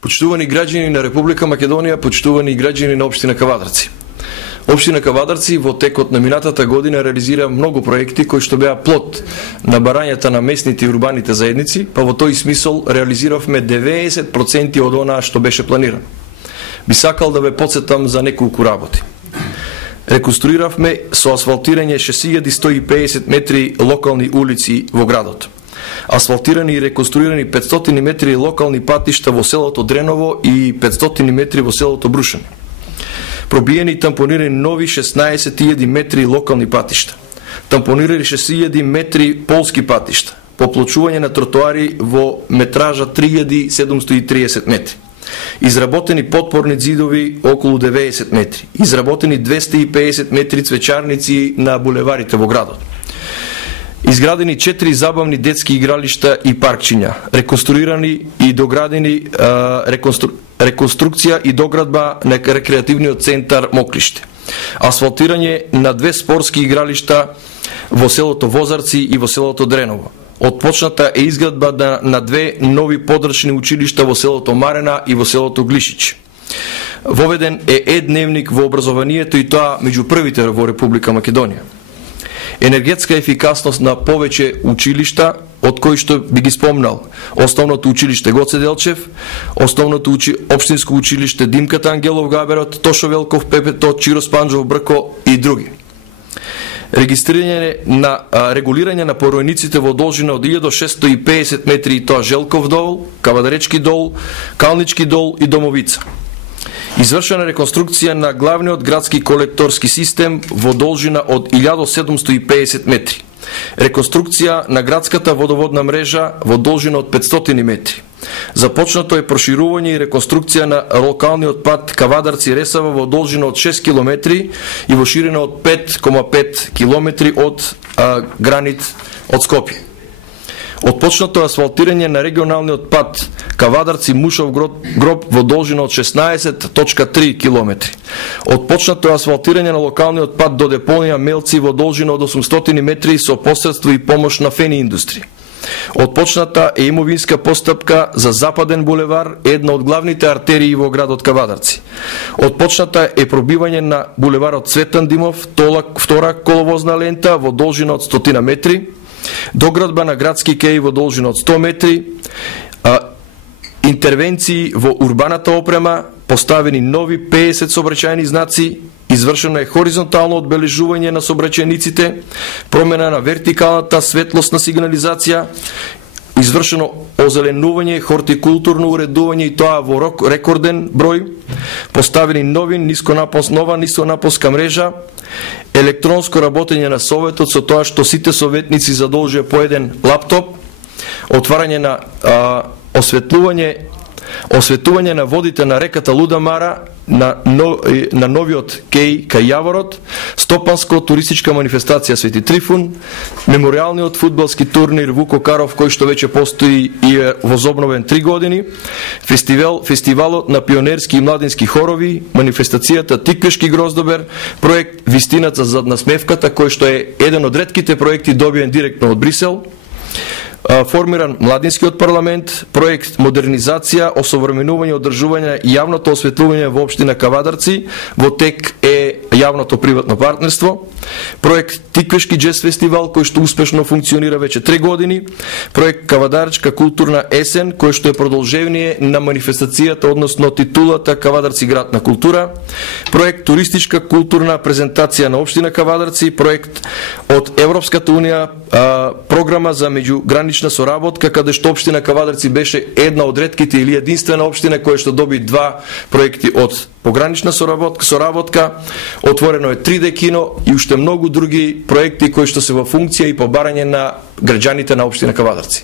Почитувани граѓани на Република Македонија, почитувани граѓани на општина Кавадарци. Општина Кавадарци во текот на минатата година реализира многу проекти кои што беа плод на барањата на местните и урбаните заедници, па во тој смисол реализиравме 90% од она што беше планирано. Би сакал да ве потсетам за неколку работи. Реконструиравме со асфалтирање 6150 метри локални улици во градот. Асфалтирани и реконструирани 500 метри локални патишта во селото Дреново и 500 метри во селото Брушани. Пробиени и тампонирани нови 16.000 метри локални патишта. Тампонирани 6.000 метри полски патишта. Поплочување на тротоари во метража 3730 метри. Изработени подпорни зидови околу 90 метри. Изработени 250 метри цвечарници на булеварите во градот. Изградени 4 забавни детски игралишта и паркчиња, реконструирани и доградени реконструкција и доградба на рекреативниот центар Моклиште. Асфалтирање на 2 спортски игралишта во селото Возарци и во селото Дреново. Отпочната е изградба на 2 нови подрачни училишта во селото Марена и во селото Глишич. Воведен е едневник во образованието и тоа меѓу првите во Република Македонија. Енергетска ефикасност на повеќе училишта, од кои што би ги спомнал Основното училиште Гоце Делчев, Основното општинско училиште Димката Ангелов Габерот, Тошо Велков Пепето, Чиро Спанџов Брко и други. Регулирање на поројниците во должина од 1650 метри и тоа Желков дол, Кавадаречки дол, Калнички дол и Домовица. Извршена реконструкција на главниот градски колекторски систем во должина од 1750 метри. Реконструкција на градската водоводна мрежа во должина од 500 метри. Започнато е проширување и реконструкција на локалниот пат Кавадарци-Ресава во должина од 6 км и во ширина од 5,5 км од гранит од Скопје. Отпочнато асфалтирање на регионалниот пат Кавадарци-Мушов гроб во должина од 16,3 км. Отпочнато асфалтирање на локалниот пат до депонија Мелци во должина од 800 метри со посредство и помош на Фени индустрија. Отпочната е имовинска постапка за Западен булевар, една од главните артерии во градот Кавадарци. Отпочната е пробивање на булеварот Цветан Димов, втора коловозна лента во должина од 100 метри, доградба на градски кеј во должина од 100 метри, интервенции во урбаната опрема, поставени нови 50 сообраќајни знаци, извршено е хоризонтално одбележување на сообраќајниците, промена на вертикалната светлосна сигнализација, извршено озеленување, хортикултурно уредување и тоа во рекорден број, поставени нова нисконапонска мрежа, електронско работење на советот со тоа што сите советници задолжија по еден лаптоп, отварање на осветлување на водите на реката Лудамара, на новиот кеј кај Јаворот, стопанско туристичка манифестација Свети Трифун, мемориалниот фудбалски турнир Вуко Каров кој што веќе постои и е возобновен 3 години, фестивалот на пионерски и младински хорови, манифестацијата Тиквешки гроздобер, проект Вистината зад насмевката кој што е еден од ретките проекти добиен директно од Брисел, формиран младинскиот парламент, проект модернизација, осовременување, одржување и јавното осветлување во општина Кавадарци, во тек е јавното приватно партнерство, проект Тиквешки джез фестивал кој што успешно функционира веќе 3 години, проект Кавадарчка културна есен кој што е продолжение на манифестацијата, односно титулата Кавадарци град на култура, проект Туристичка културна презентација на општина Кавадарци, проект од Европската унија, програма за меѓугранична соработка, каде што општина Кавадарци беше една од ретките или единствена општина која што доби 2 проекти од погранична соработка, отворено е 3D кино и уште многу други проекти кои што се во функција и побарање на граѓаните на општина Кавадарци.